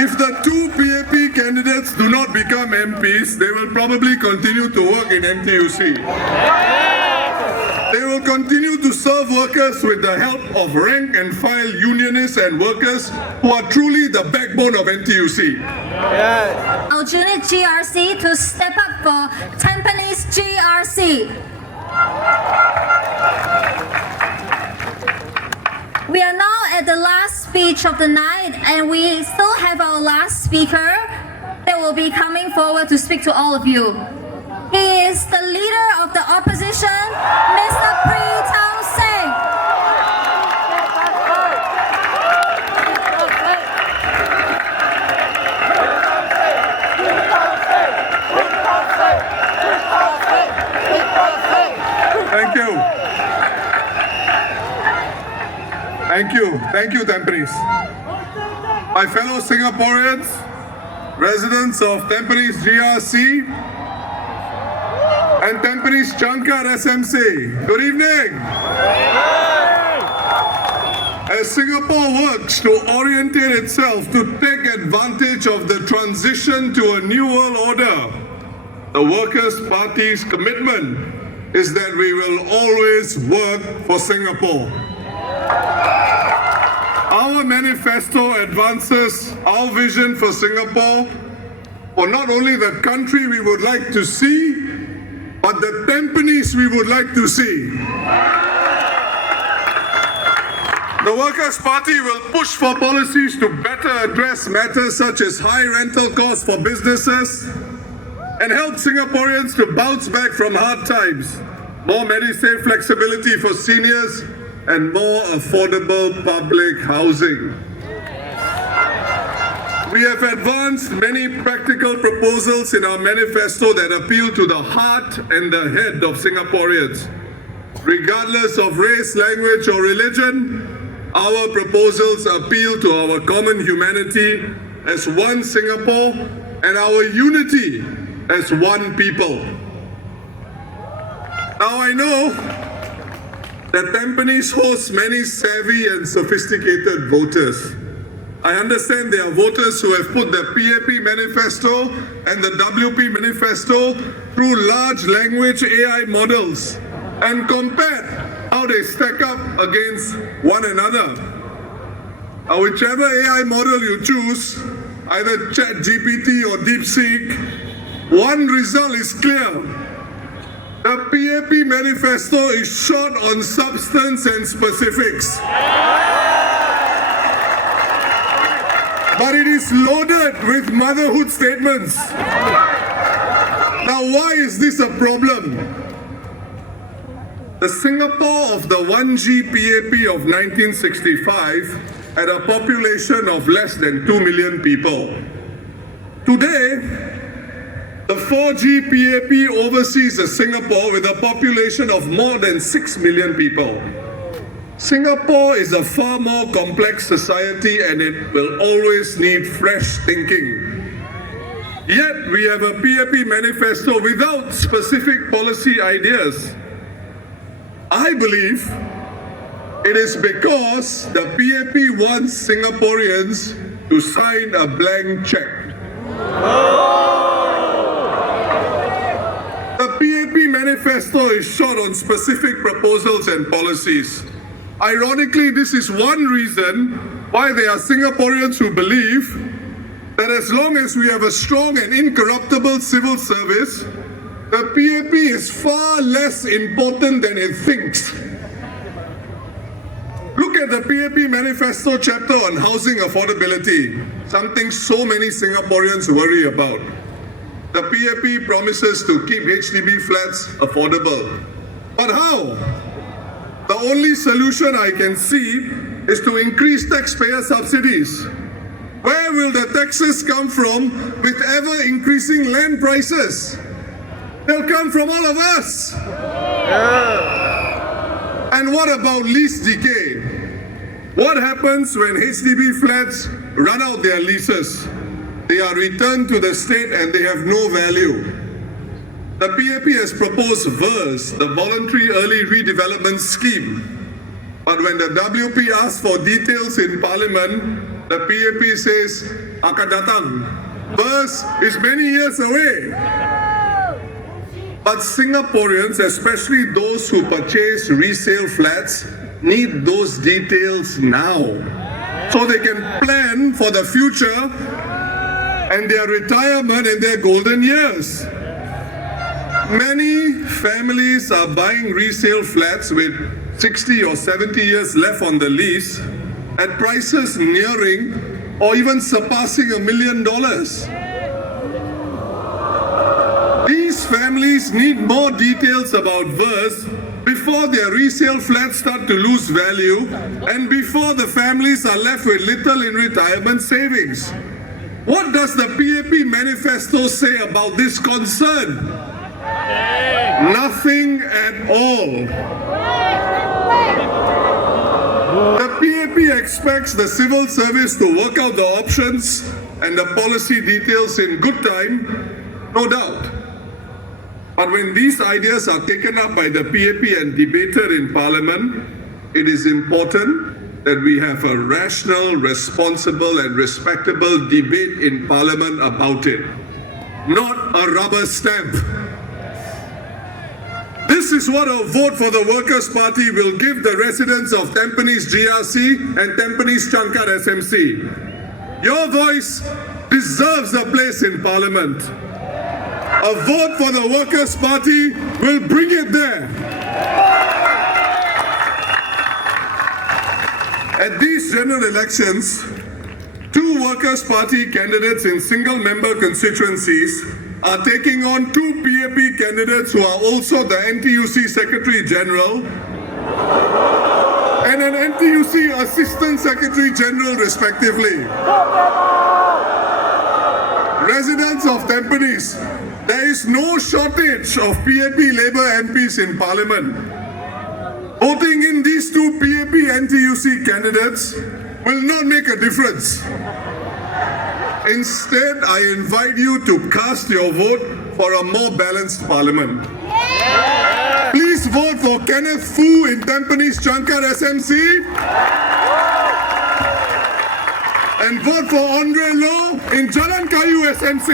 If the two PAP candidates do not become MPs, they will probably continue to work in NTUC. They will continue to serve workers with the help of rank and file unionists and workers who are truly the backbone of NTUC. Our junior GRC to step up for Tampines GRC. We are now at the last speech of the night, and we still have our last speaker that will be coming forward to speak to all of you. He is the leader of the opposition, Mr. Pritam Singh. Thank you. Thank you, Tampines. My fellow Singaporeans, residents of Tampines GRC and Tampines Changkat SMC, good evening. As Singapore works to orientate itself to take advantage of the transition to a new world order, the Workers' Party's commitment is that we will always work for Singapore. Our manifesto advances our vision for Singapore, for not only the country we would like to see, but the Tampines we would like to see. The Workers' Party will push for policies to better address matters such as high rental costs for businesses and help Singaporeans to bounce back from hard times, more Medisave flexibility for seniors, and more affordable public housing. We have advanced many practical proposals in our manifesto that appeal to the heart and the head of Singaporeans. Regardless of race, language, or religion, our proposals appeal to our common humanity as one Singapore and our unity as one people. Now I know that Tampines hosts many savvy and sophisticated voters. I understand there are voters who have put the PAP manifesto and the WP manifesto through large language AI models and compared how they stack up against one another. Now, whichever AI model you choose, either ChatGPT or DeepSeek, one result is clear. The PAP manifesto is short on substance and specifics. But it is loaded with motherhood statements. Now, why is this a problem? The Singapore of the 1G PAP of 1965 had a population of less than 2 million people. Today, the 4G PAP oversees a Singapore with a population of more than 6 million people. Singapore is a far more complex society and it will always need fresh thinking. Yet we have a PAP manifesto without specific policy ideas. I believe it is because the PAP wants Singaporeans to sign a blank check. The PAP manifesto is short on specific proposals and policies. Ironically, this is one reason why there are Singaporeans who believe that as long as we have a strong and incorruptible civil service, the PAP is far less important than it thinks. Look at the PAP manifesto chapter on housing affordability, something so many Singaporeans worry about. The PAP promises to keep HDB flats affordable. But how? The only solution I can see is to increase taxpayer subsidies. Where will the taxes come from with ever-increasing land prices? They'll come from all of us. And what about lease decay? What happens when HDB flats run out their leases? They are returned to the state and they have no value. The PAP has proposed VERS, the Voluntary Early Redevelopment Scheme. But when the WP asked for details in Parliament, the PAP says akan datang. Verse is many years away. But Singaporeans, especially those who purchase resale flats, need those details now so they can plan for the future and their retirement in their golden years. Many families are buying resale flats with 60 or 70 years left on the lease at prices nearing or even surpassing $1 million. These families need more details about verse before their resale flats start to lose value and before the families are left with little in retirement savings. What does the PAP manifesto say about this concern? Nothing at all. The PAP expects the civil service to work out the options and the policy details in good time, no doubt. But when these ideas are taken up by the PAP and debated in Parliament, it is important that we have a rational, responsible and respectable debate in Parliament about it, not a rubber stamp. This is what a vote for the Workers' Party will give the residents of Tampines GRC and Tampines Changkat SMC. Your voice deserves a place in Parliament. A vote for the Workers' Party will bring it there. At these general elections, 2 Workers' Party candidates in single-member constituencies are taking on 2 PAP candidates who are also the NTUC Secretary General and an NTUC Assistant Secretary General respectively. Residents of Tampines, there is no shortage of PAP Labour MPs in Parliament. Voting in these 2 PAP NTUC candidates will not make a difference. Instead, I invite you to cast your vote for a more balanced Parliament. Please vote for Kenneth Foo in Tampines Changkat SMC and vote for Andre Low in Jalan Kayu SMC.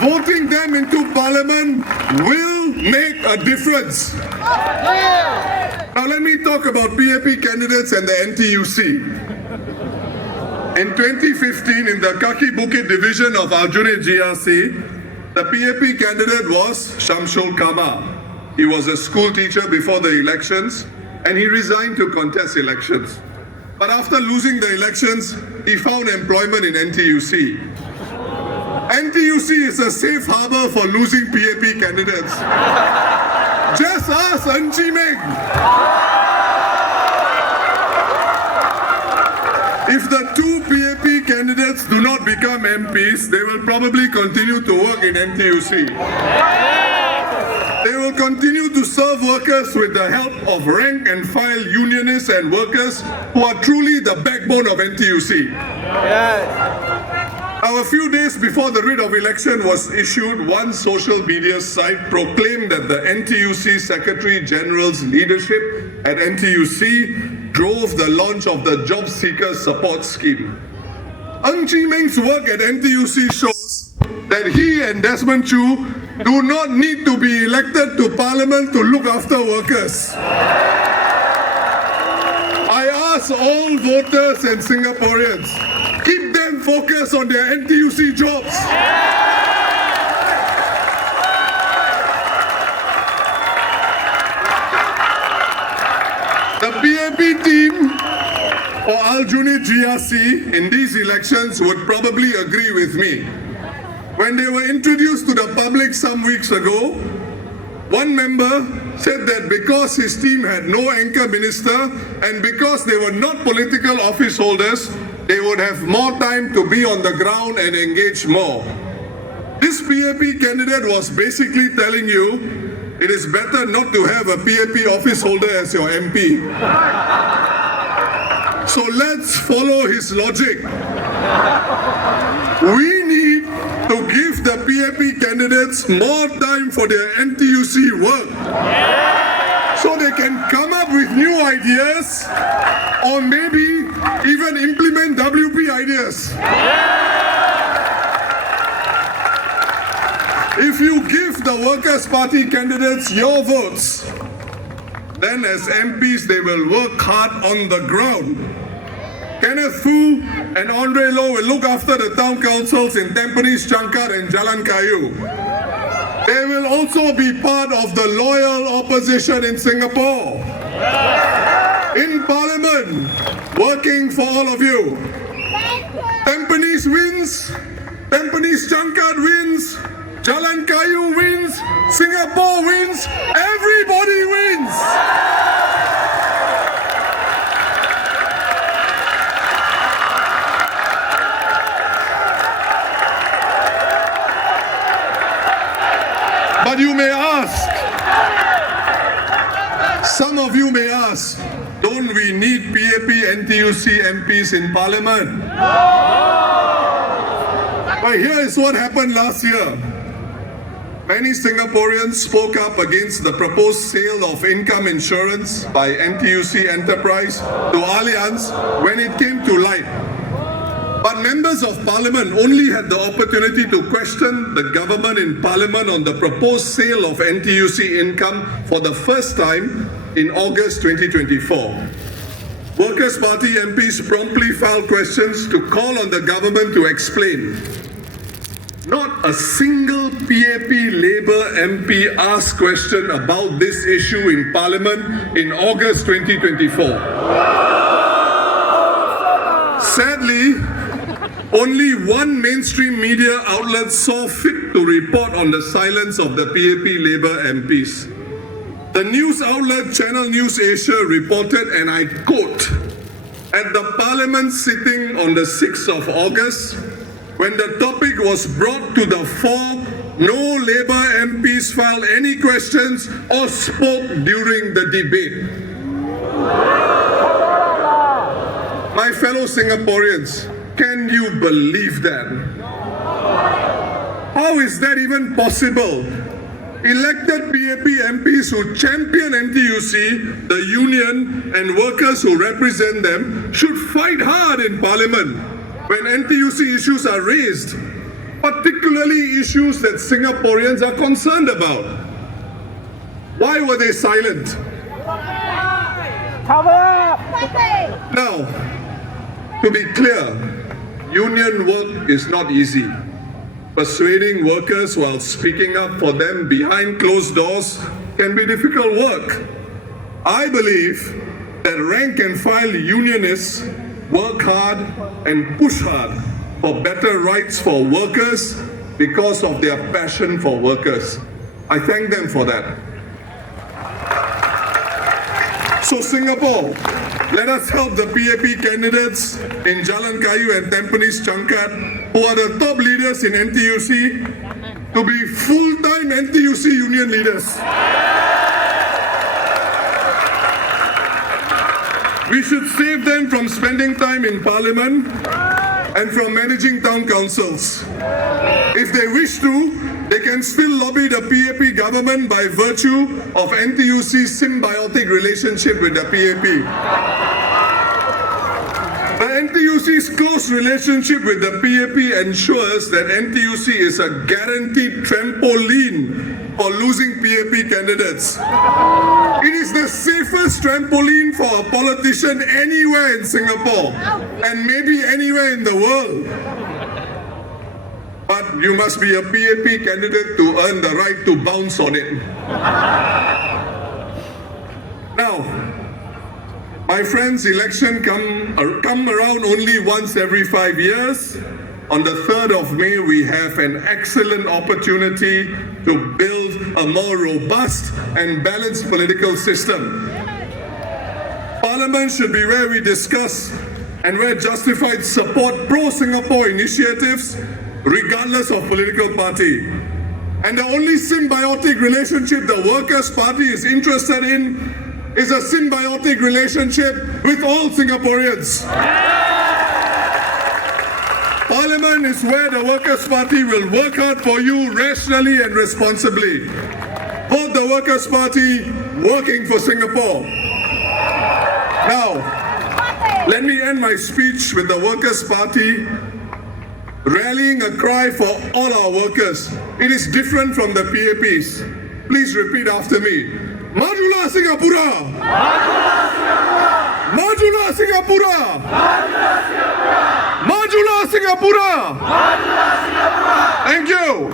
Voting them into Parliament will make a difference. Now let me talk about PAP candidates and the NTUC. In 2015, in the Kaki Bukit division of Aljunied GRC, the PAP candidate was Shamsul Kama. He was a school teacher before the elections and he resigned to contest elections. But after losing the elections, he found employment in NTUC. NTUC is a safe harbour for losing PAP candidates. Just ask Ng Chee Meng. If the 2 PAP candidates do not become MPs, they will probably continue to work in NTUC. They will continue to serve workers with the help of rank and file unionists and workers who are truly the backbone of NTUC. Now, a few days before the writ of election was issued, one social media site proclaimed that the NTUC Secretary General's leadership at NTUC drove the launch of the Job Seeker Support Scheme. Ng Chee Meng's work at NTUC shows that he and Desmond Chu do not need to be elected to Parliament to look after workers. I ask all voters and Singaporeans, keep them focused on their NTUC jobs. The PAP team for Aljunied GRC in these elections would probably agree with me. When they were introduced to the public some weeks ago, one member said that because his team had no anchor minister and because they were not political office holders, they would have more time to be on the ground and engage more. This PAP candidate was basically telling you it is better not to have a PAP office holder as your MP. So let's follow his logic. We need to give the PAP candidates more time for their NTUC work so they can come up with new ideas or maybe even implement WP ideas. If you give the Workers' Party candidates your votes, then as MPs they will work hard on the ground. Kenneth Fu and Andre Low will look after the town councils in Tampines, Changkat and Jalan Kayu. They will also be part of the loyal opposition in Singapore. In Parliament, working for all of you. Tampines wins, Tampines Changkat wins, Jalan Kayu wins, Singapore wins, everybody wins! But you may ask, some of you may ask, don't we need PAP NTUC MPs in Parliament? But here is what happened last year. Many Singaporeans spoke up against the proposed sale of income insurance by NTUC Enterprise to Allianz when it came to light. But members of Parliament only had the opportunity to question the government in Parliament on the proposed sale of NTUC income for the first time in August 2024. Workers' Party MPs promptly filed questions to call on the government to explain. Not a single PAP Labour MP asked question about this issue in Parliament in August 2024. Sadly, only one mainstream media outlet saw fit to report on the silence of the PAP Labour MPs. The news outlet Channel News Asia reported, and I quote, "At the Parliament sitting on the 6th of August, when the topic was brought to the fore, no Labour MPs filed any questions or spoke during the debate." My fellow Singaporeans, can you believe that? How is that even possible? Elected PAP MPs who champion NTUC, the union and workers who represent them should fight hard in Parliament when NTUC issues are raised, particularly issues that Singaporeans are concerned about. Why were they silent? Now, to be clear, union work is not easy. Persuading workers while speaking up for them behind closed doors can be difficult work. I believe that rank and file unionists work hard and push hard for better rights for workers because of their passion for workers. I thank them for that. So Singapore, let us help the PAP candidates in Jalan Kayu and Tampines Changkat, who are the top leaders in NTUC, to be full-time NTUC union leaders. We should save them from spending time in Parliament and from managing town councils. If they wish to, they can still lobby the PAP government by virtue of NTUC's symbiotic relationship with the PAP. The NTUC's close relationship with the PAP ensures that NTUC is a guaranteed trampoline for losing PAP candidates. It is the safest trampoline for a politician anywhere in Singapore and maybe anywhere in the world. But you must be a PAP candidate to earn the right to bounce on it. Now, my friends, election come around only once every 5 years. On the 3rd of May, we have an excellent opportunity to build a more robust and balanced political system. Parliament should be where we discuss and where justified support pro-Singapore initiatives, regardless of political party. And the only symbiotic relationship the Workers' Party is interested in is a symbiotic relationship with all Singaporeans. Parliament is where the Workers' Party will work hard for you rationally and responsibly. Vote the Workers' Party working for Singapore. Now, let me end my speech with the Workers' Party rallying a cry for all our workers. It is different from the PAPs. Please repeat after me. Majulah Singapura! Majulah Singapura! Majulah Singapura! Thank you.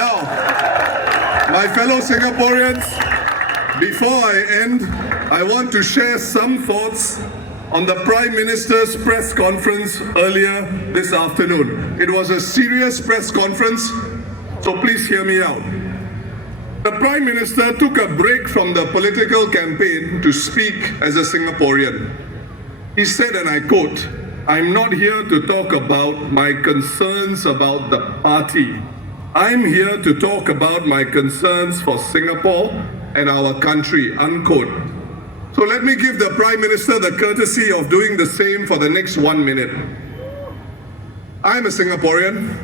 Now, my fellow Singaporeans, before I end, I want to share some thoughts on the Prime Minister's press conference earlier this afternoon. It was a serious press conference, so please hear me out. The Prime Minister took a break from the political campaign to speak as a Singaporean. He said, and I quote, "I'm not here to talk about my concerns about the party. I'm here to talk about my concerns for Singapore and our country," unquote. So let me give the Prime Minister the courtesy of doing the same for the next 1 minute. I'm a Singaporean.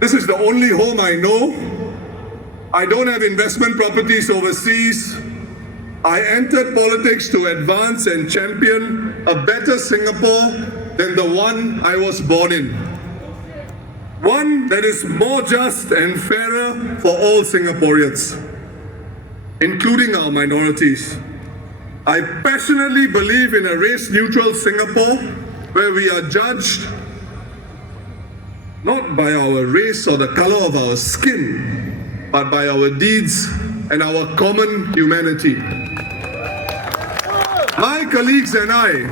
This is the only home I know. I don't have investment properties overseas. I entered politics to advance and champion a better Singapore than the one I was born in. One that is more just and fairer for all Singaporeans, including our minorities. I passionately believe in a race-neutral Singapore where we are judged not by our race or the color of our skin, but by our deeds and our common humanity. My colleagues and I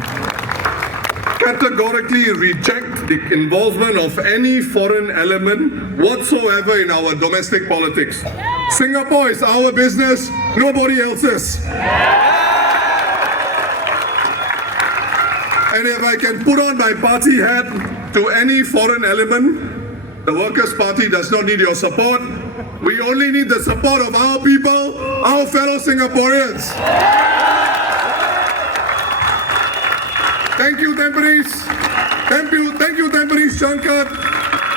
categorically reject the involvement of any foreign element whatsoever in our domestic politics. Singapore is our business, nobody else's. And if I can put on my party hat to any foreign element, the Workers' Party does not need your support. We only need the support of our people, our fellow Singaporeans. Thank you, Tampines. Thank you, Tampines Changkat.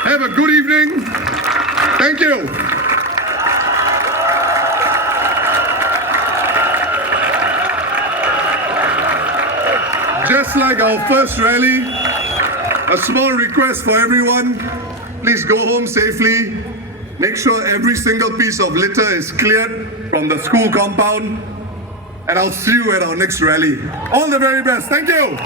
Have a good evening. Thank you. Just like our first rally, a small request for everyone, please go home safely. Make sure every single piece of litter is cleared from the school compound. And I'll see you at our next rally. All the very best. Thank you.